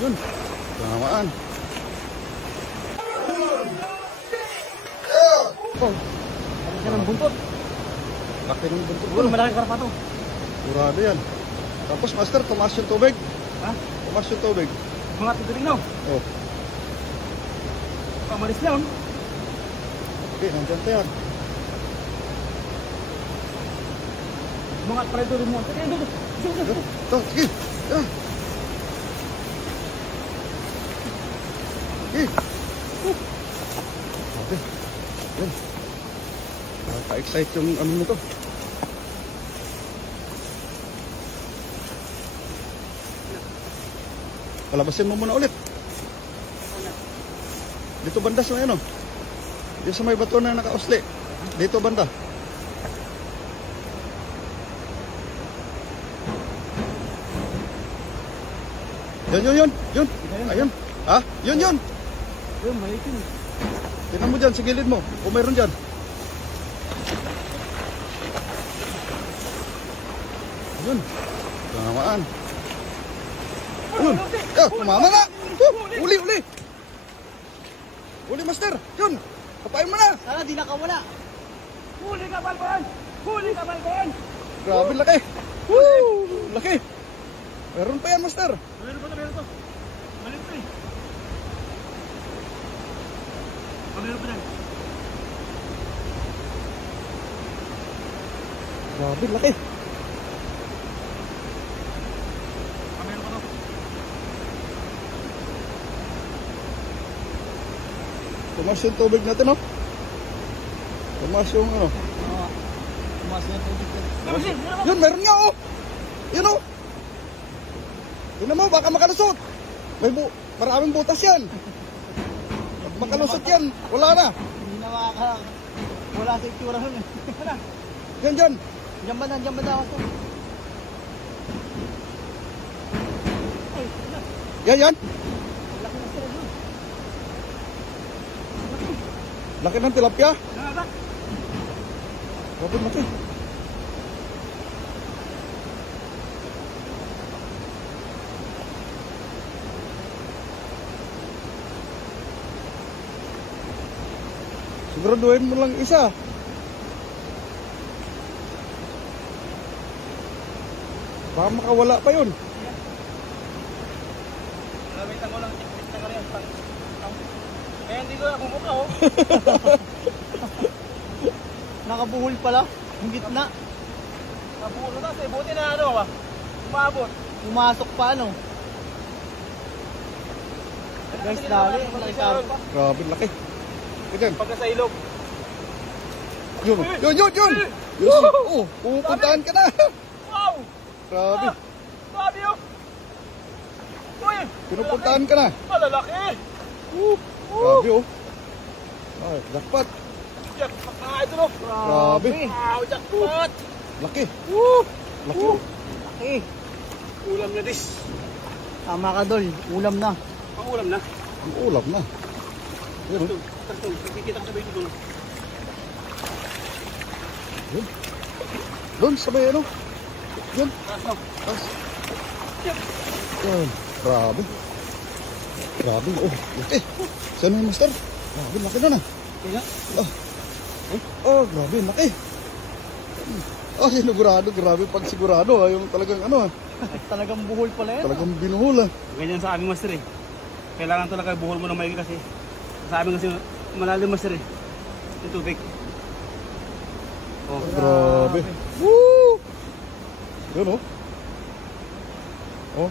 Yun. Tinamaan. Oh. Ano siya ng buntot? Laki ng buntot. Siguro malaki karapato. Kurado yan. Tapos master, tumaas yung tubig. Ha? Tumaas yung tubig. Mga tubig na. Oh. Pamalis na yun. Okay, nandyan tayo yan. Mga predator mo. Sige, ito. Ito, sige. Yan. Sige. Okay. Yan. Nakaka-excite yung ano nito. Palabasin mo muna ulit. Dito banda sa ano? Dito sa may bato na nakausli. Dito banda. Yun. Ayun. Ha? Yun. Yun, maliit yun. Tingnan mo dyan, sa gilid mo. Kung mayroon dyan. Yun. Tinamaan. Yun. Tumama na. Uli. Uli, master. Yun. Kapain mo na. Sana di nakawala. Huli ka, Balbon! Huli ka, Balbon! Grabe, laki. Woo! Laki. Meron pa yan, master. Meron to. Maliit to eh. Meron pa yan. Grabe, laki. Meron pa to. Tumas yung tubig natin, no? Tumas yung ano. Oo. Tumas na yung tubig. Yun, meron nga, oh. Yun, oh. Tingnan mo, baka makalusot. Maraming butas yan. Pag makalusot yan, wala na. Hindi na wala sa itsura nun eh. Yan. Diyan ba daw ako? Ay, Yan. laki na sila doon. Laki ng tilapia. Nakaka? Grabe, laki. Siguraduhin mo lang isa. Baka makawala pa yun. Namitan ko lang, tiktik na rin. Kaya hindi ko ako mukha oh. Nakabuhol pala, yung gitna. Nakabuhol na kasi, buti na ano ba? Umabot. Pumasok pa ano. Guys, dali, nakisarap pa. Grabe, laki. Ganyan. Pagka sa ilog. Yun. Oh, pupuntahan ka na. Wow! Grabe. Grabe yun! Uy! Pinupuntahan ka na. Malalaki! Grabe, oh. Ay, jackpot. Jackpot na nga ito no! Grabe. Wow! Jackpot! Laki. Laki. Laki! Ulam na dis. Tama ka Dol, ulam na. Ang ulam na? Ang ulam na. Yan, oh. Tartong, kikita ko sa baby doon. Yun. Doon, sabay ano. Yun. Taas no? Taas. Yan. Grabe. Grabe. Oh, laki. Saan yung master? Grabe, laki na na. Kaya? Oh, grabe, laki. Oh, sinigurado. Grabe pag sigurado. Yung talagang ano. Talagang buhol pala yan. Talagang binuhol. Ganyan sa aming master eh. Kailangan talaga buhol mo ng maigi kasi sa amin kasi malalim master eh. Yung tubig. Oh, grabe. Woo! Yun, oh. Oh.